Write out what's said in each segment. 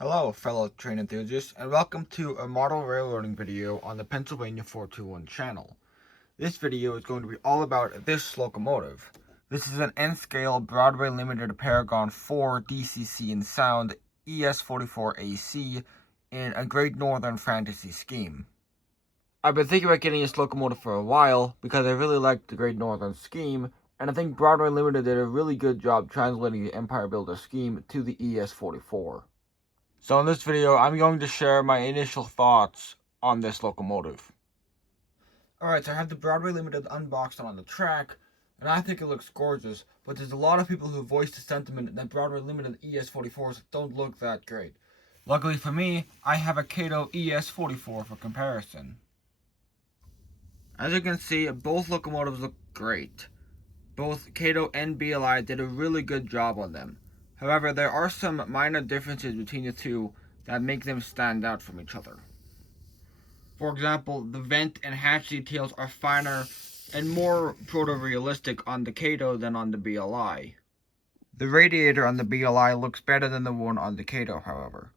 Hello, fellow train enthusiasts, and welcome to a model railroading video on the Pennsylvania 421 channel. This video is going to be all about this locomotive. This is an N-scale Broadway Limited Paragon 4 DCC in sound ES44AC in a Great Northern Fantasy scheme. I've been thinking about getting this locomotive for a while because I really like the Great Northern scheme, and I think Broadway Limited did a really good job translating the Empire Builder scheme to the ES44. So in this video, I'm going to share my initial thoughts on this locomotive. Alright, so I have the Broadway Limited unboxed on the track, and I think it looks gorgeous, but there's a lot of people who voiced the sentiment that Broadway Limited ES44s don't look that great. Luckily for me, I have a Kato ES44 for comparison. As you can see, both locomotives look great. Both Kato and BLI did a really good job on them. However, there are some minor differences between the two that make them stand out from each other. For example, the vent and hatch details are finer and more proto-realistic on the Kato than on the BLI. The radiator on the BLI looks better than the one on the Kato, however.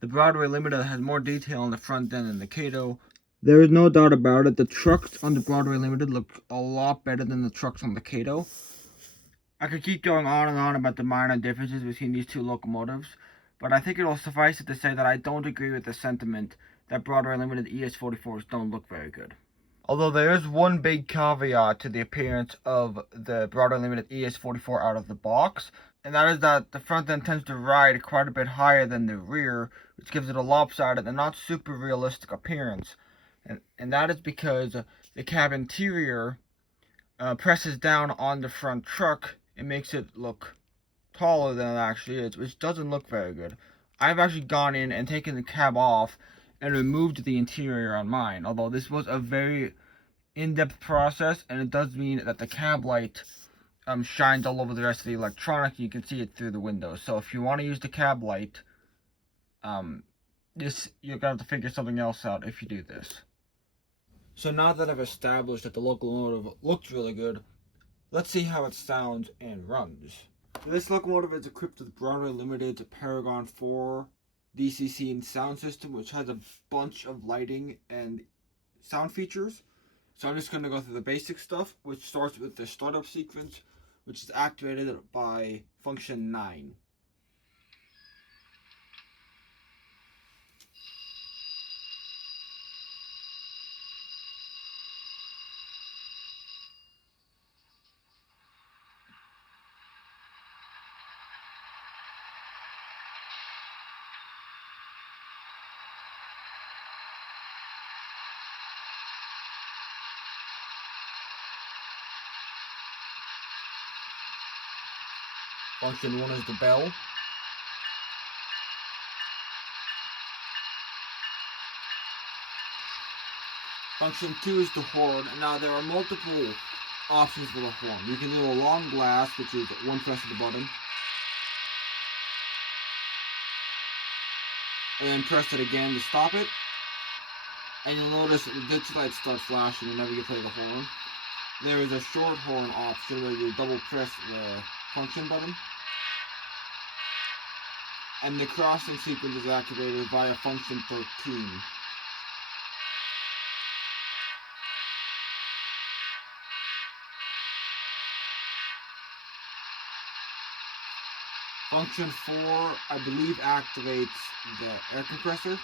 The Broadway Limited has more detail on the front end than the Kato. There is no doubt about it, the trucks on the Broadway Limited look a lot better than the trucks on the Kato. I could keep going on and on about the minor differences between these two locomotives, but I think it will suffice it to say that I don't agree with the sentiment that Broadway Limited ES44s don't look very good. Although there is one big caveat to the appearance of the Broadway Limited ES44 out of the box, and that is that the front end tends to ride quite a bit higher than the rear, which gives it a lopsided and not super realistic appearance. And that is because the cab interior presses down on the front truck. It makes it look taller than it actually is, which doesn't look very good. I've actually gone in and taken the cab off and removed the interior on mine, although this was a very in-depth process, and it does mean that the cab light shines all over the rest of the electronics. You can see it through the windows. So if you want to use the cab light, you're gonna have to figure something else out if you do this. So now that I've established that the locomotive looks really good, let's see how it sounds and runs. This locomotive is equipped with Broadway Limited Paragon 4 DCC and sound system, which has a bunch of lighting and sound features. So I'm just going to go through the basic stuff, which starts with the startup sequence, which is activated by function 9. Function 1 is the bell. Function 2 is the horn. Now there are multiple options for the horn. You can do a long blast, which is one press of the button, and then press it again to stop it. And you'll notice the ditch lights start flashing whenever you play the horn. There is a short horn option where you double press the function button. And the crossing sequence is activated via function 13. Function 4, I believe, activates the air compressor.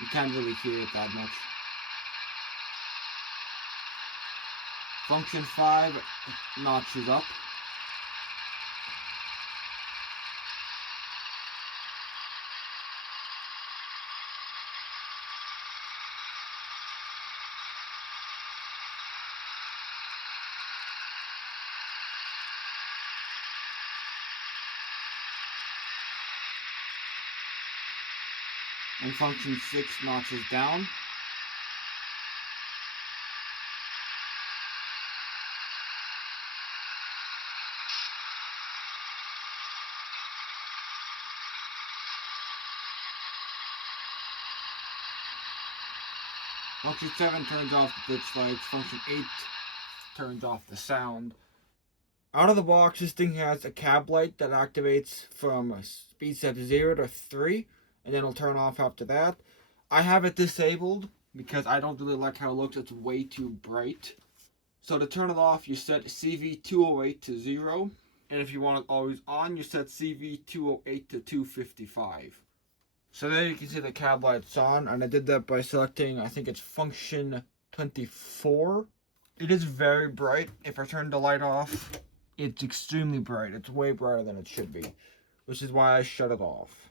You can't really hear it that much. Function 5 notches up. And function 6 notches down. Function 7 turns off the ditch lights. Function 8 turns off the sound. Out of the box, this thing has a cab light that activates from speed set 0 to 3, and then it'll turn off after that. I have it disabled because I don't really like how it looks. It's way too bright. So to turn it off, you set CV208 to 0. And if you want it always on, you set CV208 to 255. So there you can see the cab lights on, and I did that by selecting, I think it's function 24. It is very bright. If I turn the light off, it's extremely bright. It's way brighter than it should be, which is why I shut it off.